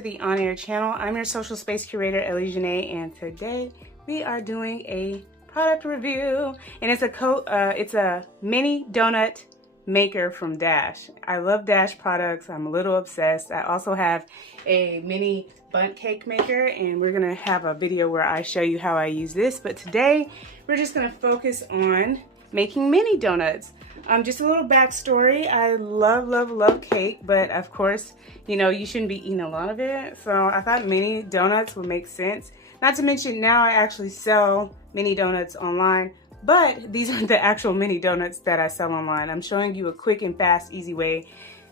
to the On Air channel. I'm your social space curator, Ellie Jńe, and today we are doing a product review, and it's a mini donut maker from Dash. I love Dash products. I'm a little obsessed. I also have a mini Bundt cake maker, and we're gonna have a video where I show you how I use this, but today we're just gonna focus on making mini donuts. Just a little backstory. I love cake, but of course, you know, you shouldn't be eating a lot of it. So I thought mini donuts would make sense. Not to mention now I actually sell mini donuts online, but these are the actual mini donuts that I sell online. I'm showing you a quick and fast, easy way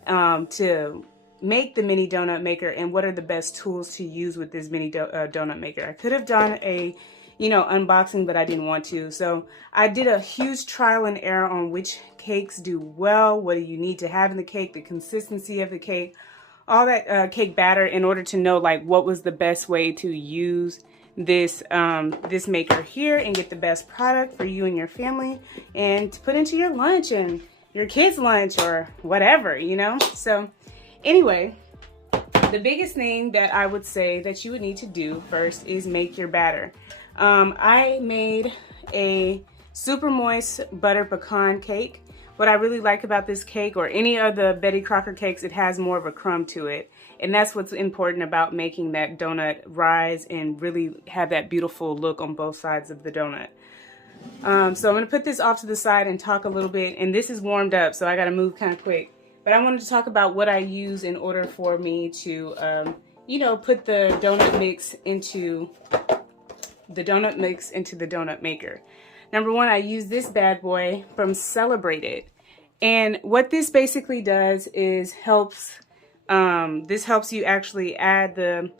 to make the mini donut maker and what are the best tools to use with this mini donut maker. I could have done a unboxing, but I didn't want to. So I did a huge trial and error on which cakes do well, what do you need to have in the cake, the consistency of the cake, all that cake batter in order to know like what was the best way to use this this maker here and get the best product for you and your family and to put into your lunch and your kids' lunch or whatever, you know? So anyway, the biggest thing that I would say that you would need to do first is make your batter. I made a super moist butter pecan cake. What I really like about this cake, or any of the Betty Crocker cakes, it has more of a crumb to it. And that's what's important about making that donut rise and really have that beautiful look on both sides of the donut. So I'm gonna put this off to the side and talk a little bit, and this is warmed up, so I gotta move kind of quick. But I wanted to talk about what I use in order for me to, put the donut mix into the donut maker. Number one, I use this bad boy from Celebrate It. And what this basically does is this helps you actually add the,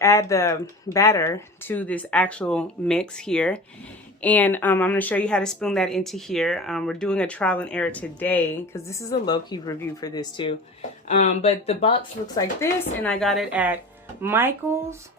add the batter to this actual mix here. And I'm going to show you how to spoon that into here. We're doing a trial and error today because this is a low-key review for this too. But the box looks like this, and I got it at Michael's.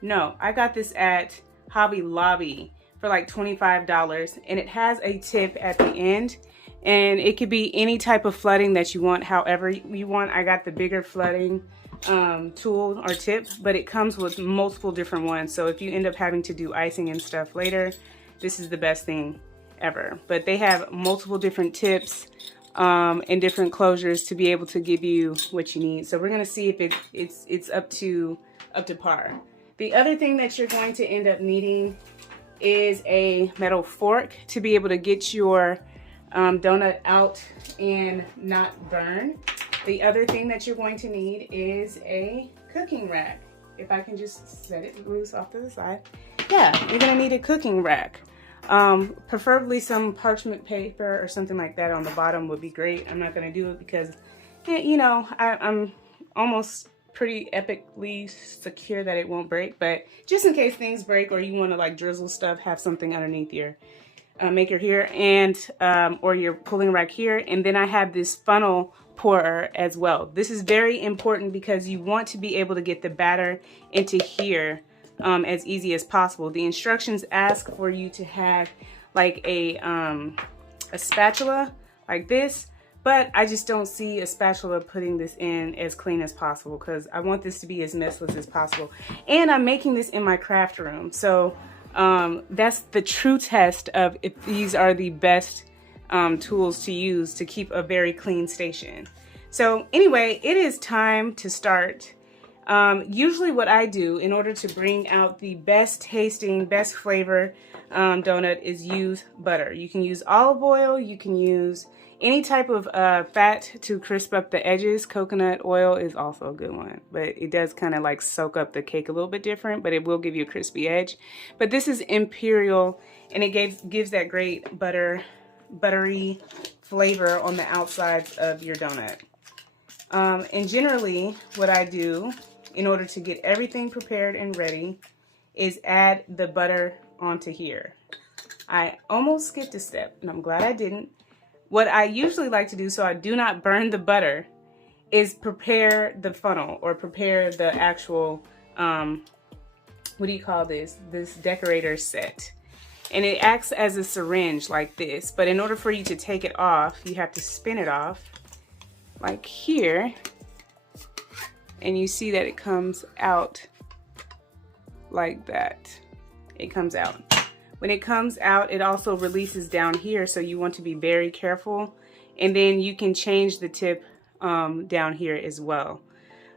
No, I got this at Hobby Lobby for like $25, and it has a tip at the end, and it could be any type of flooding that you want, however you want. I got the bigger flooding tool or tip, but it comes with multiple different ones, so if you end up having to do icing and stuff later, this is the best thing ever. But they have multiple different tips and different closures to be able to give you what you need. So we're gonna see if it's up to par. The other thing that you're going to end up needing is a metal fork to be able to get your donut out and not burn. The other thing that you're going to need is a cooking rack. If I can just set it loose off to the side. Yeah, you're gonna need a cooking rack. Preferably some parchment paper or something like that on the bottom would be great. I'm not gonna do it because, I'm almost pretty epically secure that it won't break, but just in case things break or you want to like drizzle stuff, have something underneath your maker here, and or your pulling rack here. And then I have this funnel pourer as well. This is very important because you want to be able to get the batter into here as easy as possible. The instructions ask for you to have like a spatula like this, but I just don't see a spatula putting this in as clean as possible because I want this to be as messless as possible. And I'm making this in my craft room. So that's the true test of if these are the best tools to use to keep a very clean station. So anyway, it is time to start. Usually what I do in order to bring out the best tasting, best flavor donut is use butter. You can use olive oil, you can use any type of fat to crisp up the edges. Coconut oil is also a good one, but it does kind of like soak up the cake a little bit different, but it will give you a crispy edge. But this is Imperial, and it gives that great buttery flavor on the outsides of your donut. And generally what I do in order to get everything prepared and ready is add the butter onto here. I almost skipped a step, and I'm glad I didn't. What I usually like to do so I do not burn the butter is prepare the funnel or prepare the actual, what do you call this? This decorator set. And it acts as a syringe like this, but in order for you to take it off, you have to spin it off like here and you see that it comes out like that. It comes out. When it comes out, it also releases down here, so you want to be very careful. And then you can change the tip down here as well.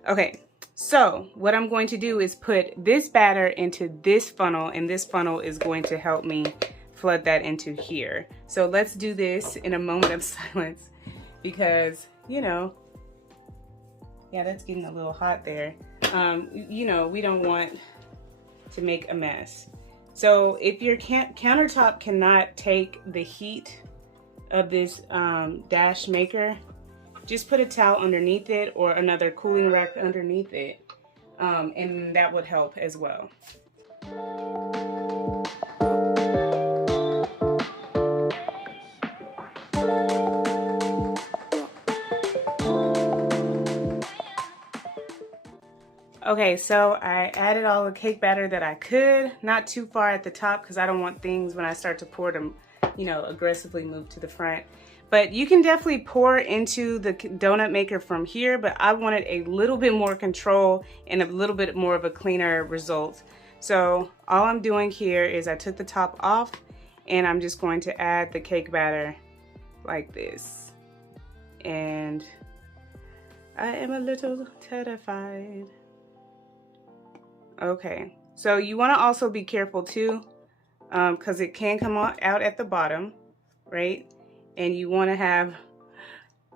Okay, so what I'm going to do is put this batter into this funnel, and this funnel is going to help me flood that into here. So let's do this in a moment of silence because, you know, yeah, that's getting a little hot there. You know, we don't want to make a mess. So if your countertop cannot take the heat of this dash maker, just put a towel underneath it or another cooling rack underneath it, and that would help as well. Okay, so I added all the cake batter that I could, not too far at the top because I don't want things when I start to pour them, you know, aggressively move to the front. But you can definitely pour into the donut maker from here, but I wanted a little bit more control and a little bit more of a cleaner result. So all I'm doing here is I took the top off and I'm just going to add the cake batter like this. And I am a little terrified. Okay, so you want to also be careful too, because it can come out at the bottom, right? And you want to have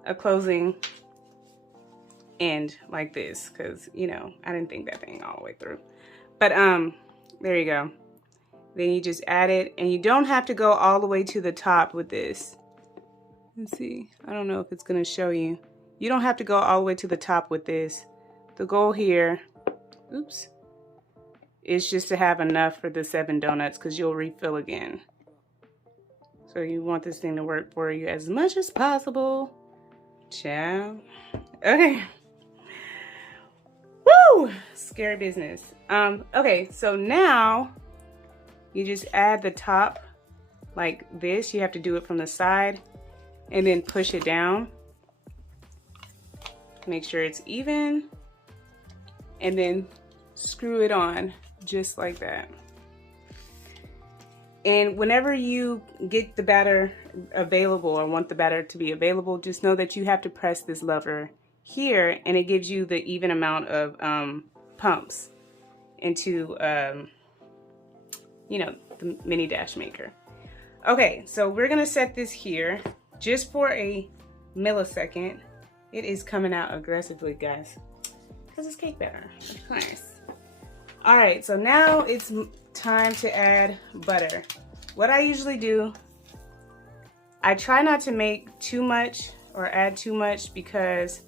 a closing end like this, because, you know, I didn't think that thing all the way through. But there you go. Then you just add it, and you don't have to go all the way to the top with this. Let's see, I don't know if it's going to show you. You don't have to go all the way to the top with this. The goal here, oops, is just to have enough for the 7 donuts because you'll refill again. So you want this thing to work for you as much as possible. Ciao. Okay. Woo! Scary business. Okay, so now you just add the top like this. You have to do it from the side and then push it down. Make sure it's even and then screw it on. Just like that. And whenever you get the batter available or want the batter to be available, just know that you have to press this lever here and it gives you the even amount of pumps into, you know, the mini dash maker. Okay, so we're gonna set this here just for a millisecond. It is coming out aggressively, guys, because it's cake batter, of course. All right, so now it's time to add butter. What I usually do, I try not to make too much or add too much because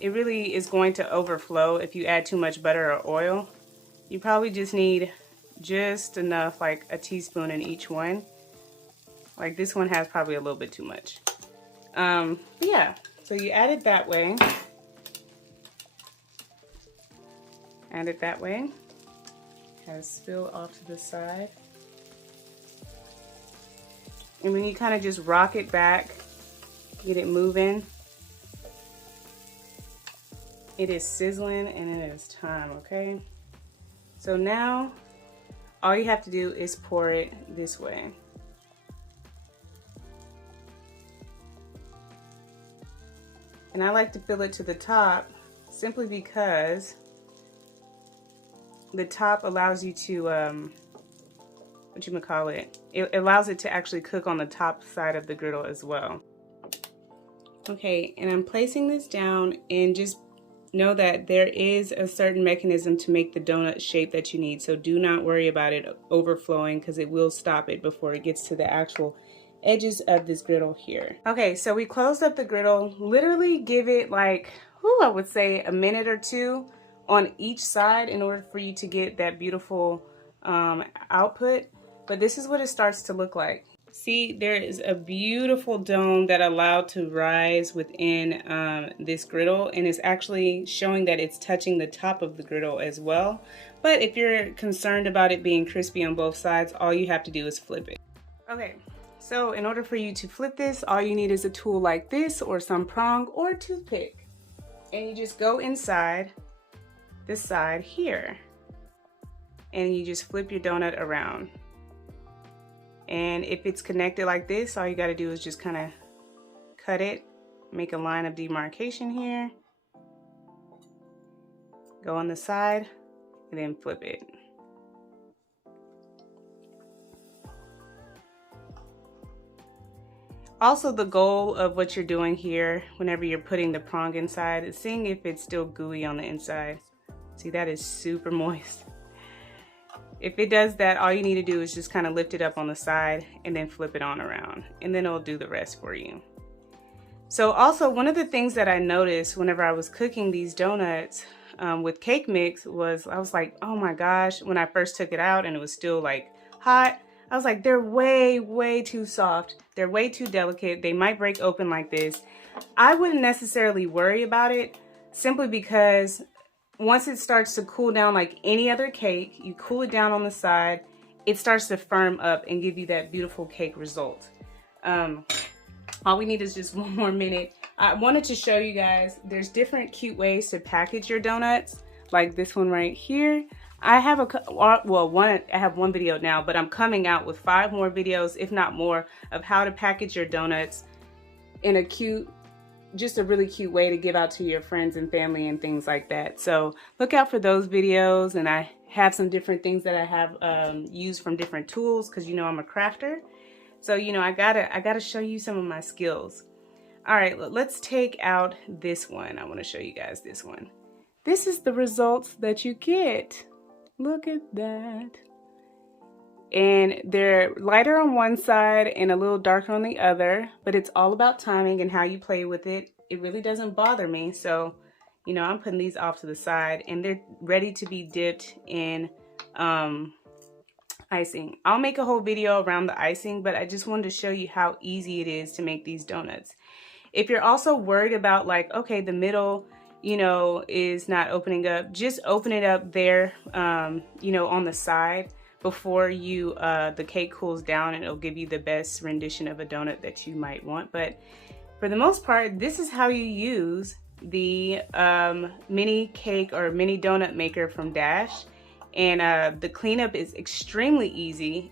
it really is going to overflow if you add too much butter or oil. You probably just need just enough, like a teaspoon in each one. Like this one has probably a little bit too much. Yeah, so you add it that way. Add it that way. Kind of spill off to the side. And when you kind of just rock it back, get it moving, it is sizzling and it is time, okay? So now all you have to do is pour it this way. And I like to fill it to the top simply because the top allows you to, it allows it to actually cook on the top side of the griddle as well. Okay, and I'm placing this down, and just know that there is a certain mechanism to make the donut shape that you need, so do not worry about it overflowing because it will stop it before it gets to the actual edges of this griddle here. Okay, so we closed up the griddle. Literally give it like, I would say a minute or two on each side in order for you to get that beautiful output. But this is what it starts to look like. See, there is a beautiful dome that allowed to rise within this griddle, and it's actually showing that it's touching the top of the griddle as well. But if you're concerned about it being crispy on both sides, all you have to do is flip it. Okay, so in order for you to flip this, all you need is a tool like this or some prong or a toothpick. And you just go inside this side here. And you just flip your donut around. And if it's connected like this, all you got to do is just kind of cut it, make a line of demarcation here, go on the side, and then flip it. Also, the goal of what you're doing here, whenever you're putting the prong inside, is seeing if it's still gooey on the inside. See, that is super moist. If it does that, all you need to do is just kind of lift it up on the side and then flip it on around, and then it'll do the rest for you. So also, one of the things that I noticed whenever I was cooking these donuts with cake mix was, I was like, oh my gosh, when I first took it out and it was still like hot, I was like, they're way too soft. They're way too delicate. They might break open like this. I wouldn't necessarily worry about it, simply because once it starts to cool down like any other cake, you cool it down on the side, it starts to firm up and give you that beautiful cake result. All we need is just one more minute. I wanted to show you guys, there's different cute ways to package your donuts, like this one right here. I have I have one video now, but I'm coming out with 5 more videos, if not more, of how to package your donuts in a cute, just a really cute way to give out to your friends and family and things like that. So look out for those videos, and I have some different things that I have used from different tools, because you know I'm a crafter. So you know I gotta show you some of my skills. All right, let's take out this one. I want to show you guys this one. This is the results that you get. Look at that. And they're lighter on one side and a little darker on the other, but it's all about timing and how you play with it. It really doesn't bother me. So, you know, I'm putting these off to the side, and they're ready to be dipped in icing. I'll make a whole video around the icing, but I just wanted to show you how easy it is to make these donuts. If you're also worried about like, okay, the middle, you know, is not opening up, just open it up there, you know, on the side before you the cake cools down, and it'll give you the best rendition of a donut that you might want. But for the most part, this is how you use the mini cake or mini donut maker from Dash. And the cleanup is extremely easy,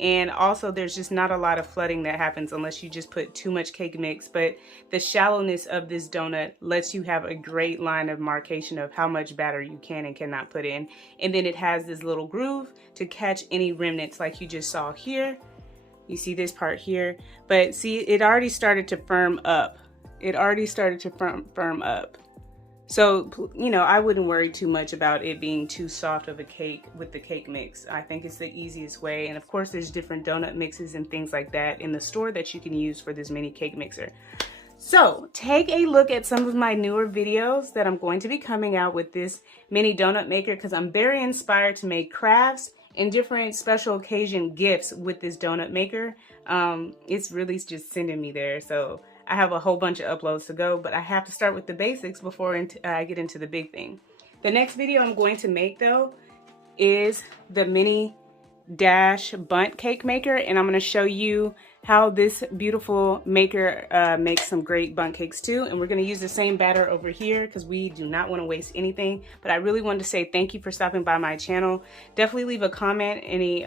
and also there's just not a lot of flooding that happens unless you just put too much cake mix. But the shallowness of this donut lets you have a great line of marcation of how much batter you can and cannot put in. And then it has this little groove to catch any remnants like you just saw here. You see this part here, but see, it already started to firm up. It already started to firm up. So, you know, I wouldn't worry too much about it being too soft of a cake with the cake mix. I think it's the easiest way. And of course, there's different donut mixes and things like that in the store that you can use for this mini cake mixer. So take a look at some of my newer videos that I'm going to be coming out with this mini donut maker, because I'm very inspired to make crafts and different special occasion gifts with this donut maker. It's really just sending me there. So I have a whole bunch of uploads to go, but I have to start with the basics before I get into the big thing. The next video I'm going to make, though, is the mini Dash Bundt cake maker, and I'm going to show you how this beautiful maker makes some great Bundt cakes too. And we're going to use the same batter over here because we do not want to waste anything. But I really wanted to say thank you for stopping by my channel. Definitely leave a comment, any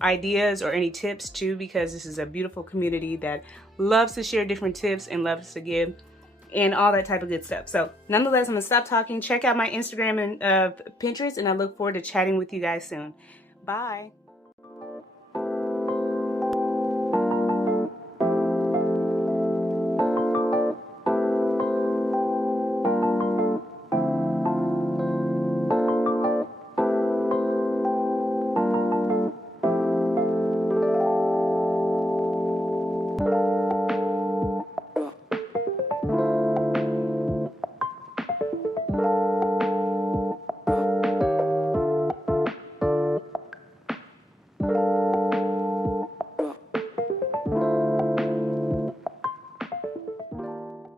ideas or any tips too, because this is a beautiful community that loves to share different tips and loves to give and all that type of good stuff. So nonetheless, I'm gonna stop talking. Check out my Instagram and Pinterest, and I look forward to chatting with you guys soon. Bye.